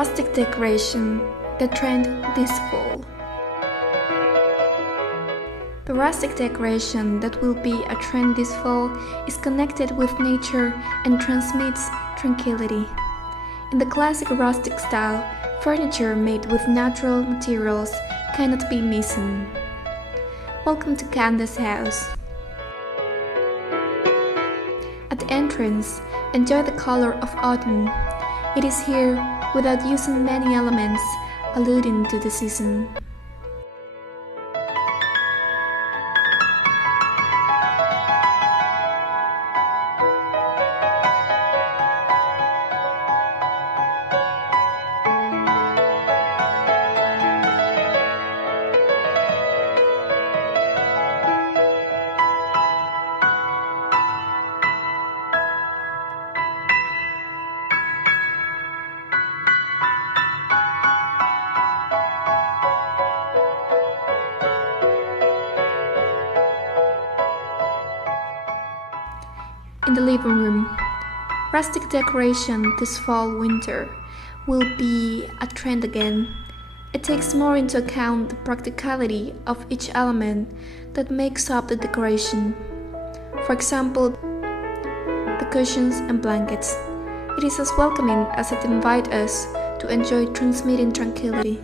rustic decoration, the trend this fall. The rustic decoration that will be a trend this fall is connected with nature and transmits tranquility. In the classic rustic style, furniture made with natural materials cannot be missing. Welcome to Kanda's house. At the entrance, enjoy the color of autumn. It is here without using many elements, alluding to the season. In the living room, rustic decoration this fall-winter will be a trend again. It takes more into account the practicality of each element that makes up the decoration. For example, the cushions and blankets. It is as welcoming as it invites us to enjoy transmitting tranquility.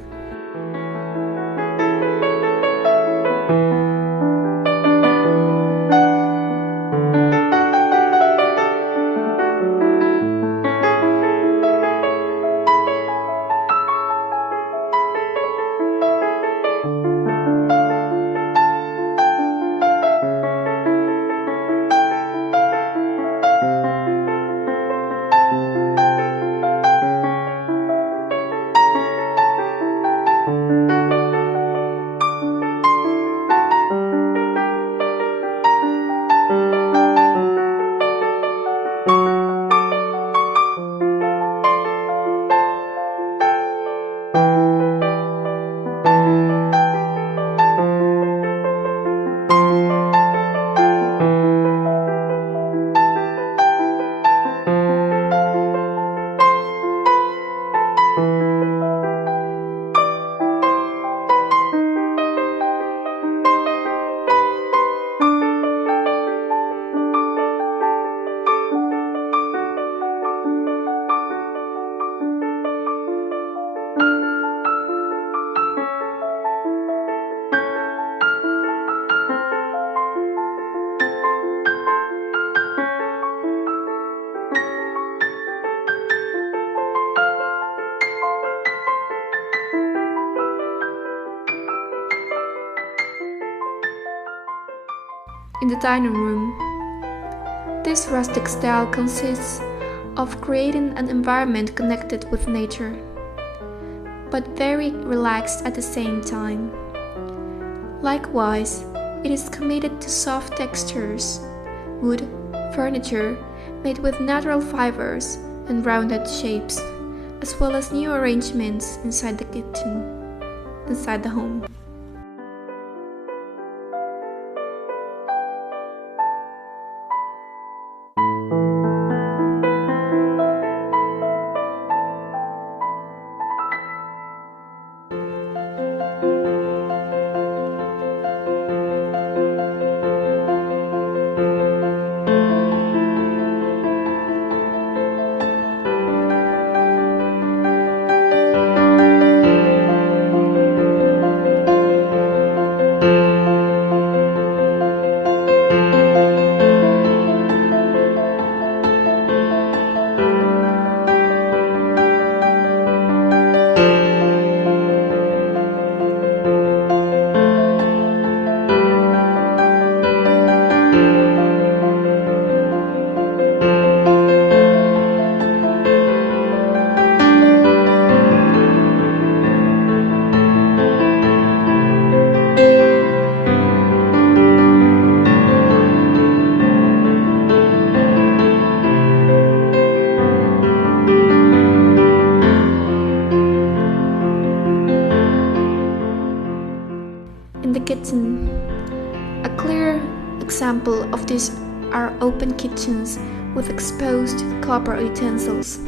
In the dining room, this rustic style consists of creating an environment connected with nature, but very relaxed at the same time. Likewise, it is committed to soft textures, wood, furniture made with natural fibers and rounded shapes, as well as new arrangements inside the kitchen, inside the home. kitchen. A clear example of this are open kitchens with exposed copper utensils.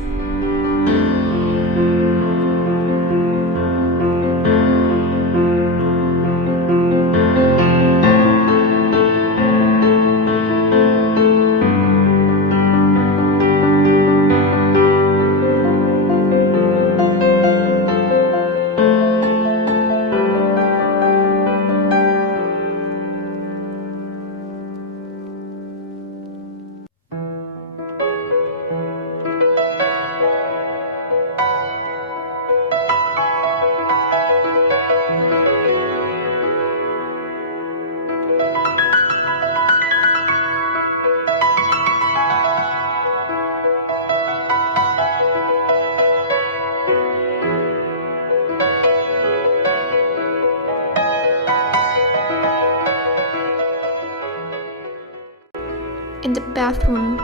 In the bathroom,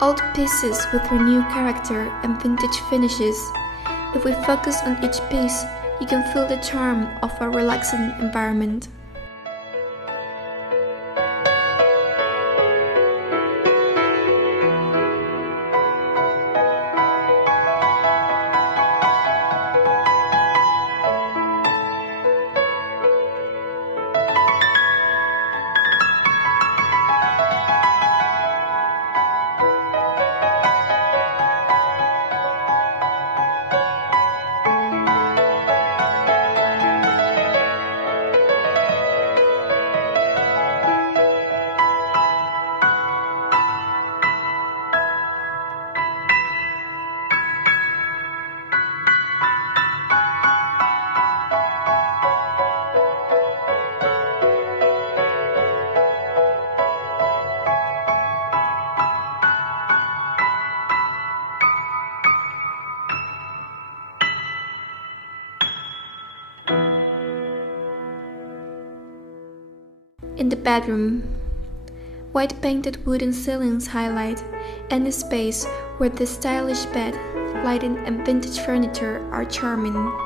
old pieces with renewed character and vintage finishes. If we focus on each piece, you can feel the charm of a relaxing environment. In the bedroom, white painted wooden ceilings highlight any space where the stylish bed, lighting and vintage furniture are charming.